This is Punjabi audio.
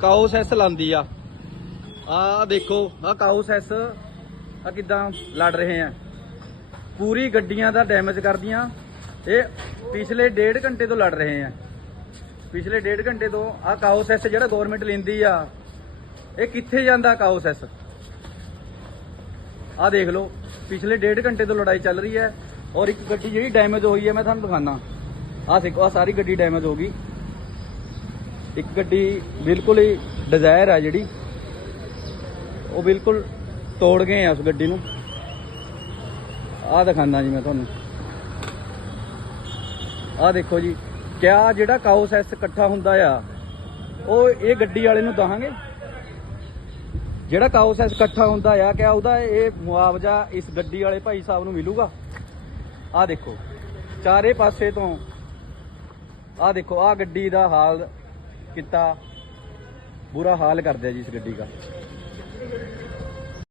ਕਾਓ ਸੈਸ ਲਾਂਦੀ ਆ। ਆ ਦੇਖੋ, ਆ ਕਾਓ ਸੈਸ ਆ ਕਿਦਾਂ ਲੜ ਰਹੇ ਆ। ਪੂਰੀ ਗੱਡੀਆਂ ਦਾ ਡੈਮੇਜ ਕਰਦੀਆਂ। ਇਹ ਪਿਛਲੇ ਡੇਢ ਘੰਟੇ ਤੋਂ ਲੜ ਰਹੇ ਆ। ਪਿਛਲੇ ਡੇਢ ਘੰਟੇ ਤੋਂ ਆ ਕਾਓ ਸੈਸ ਜਿਹੜਾ ਗਵਰਨਮੈਂਟ ਲੈਂਦੀ ਆ, ਇਹ ਕਿੱਥੇ ਜਾਂਦਾ ਕਾਓ ਸੈਸ ਆ ਦੇਖ ਲਓ, ਪਿਛਲੇ ਡੇਢ ਘੰਟੇ ਤੋਂ ਲੜਾਈ ਚੱਲ ਰਹੀ ਹੈ ਔਰ ਇੱਕ ਗੱਡੀ ਜਿਹੜੀ ਡੈਮੇਜ ਹੋਈ ਹੈ, ਮੈਂ ਤੁਹਾਨੂੰ ਦਿਖਾਣਾ ਆ ਦੇਖੋ, ਆ ਸਾਰੀ ਗੱਡੀ ਡੈਮੇਜ ਹੋ ਗਈ। ਇੱਕ ਗੱਡੀ ਬਿਲਕੁਲ ਹੀ ਡਿਜ਼ਾਇਰ ਆ ਜਿਹੜੀ। ਉਹ ਬਿਲਕੁਲ ਤੋੜ ਗਏ ਆ ਉਸ ਗੱਡੀ ਨੂੰ। ਆਹ ਦਿਖਾਉਂਦਾ ਜੀ ਮੈਂ ਤੁਹਾਨੂੰ। ਆਹ ਦੇਖੋ ਜੀ, ਕਿਆ ਜਿਹੜਾ ਕਾਉਸ ਐਸ ਇਕੱਠਾ ਹੁੰਦਾ ਆ, ਉਹ ਇਹ ਗੱਡੀ ਵਾਲੇ ਨੂੰ ਦਹਾਂਗੇ ਜਿਹੜਾ ਕਾਉਸ ਐਸ ਇਕੱਠਾ ਹੁੰਦਾ ਆ, ਕਿਆ ਉਹਦਾ ਇਹ ਮੁਆਵਜ਼ਾ ਇਸ ਗੱਡੀ ਵਾਲੇ ਭਾਈ ਸਾਹਿਬ ਨੂੰ ਮਿਲੂਗਾ? ਆਹ ਦੇਖੋ, ਚਾਰੇ ਪਾਸੇ ਤੋਂ, ਆਹ ਦੇਖੋ, ਆਹ ਗੱਡੀ ਦਾ ਹਾਲ ਕੀਤਾ। ਬੁਰਾ ਹਾਲ ਕਰ ਦਿਆ ਜੀ ਇਸ ਗੱਡੀ ਦਾ।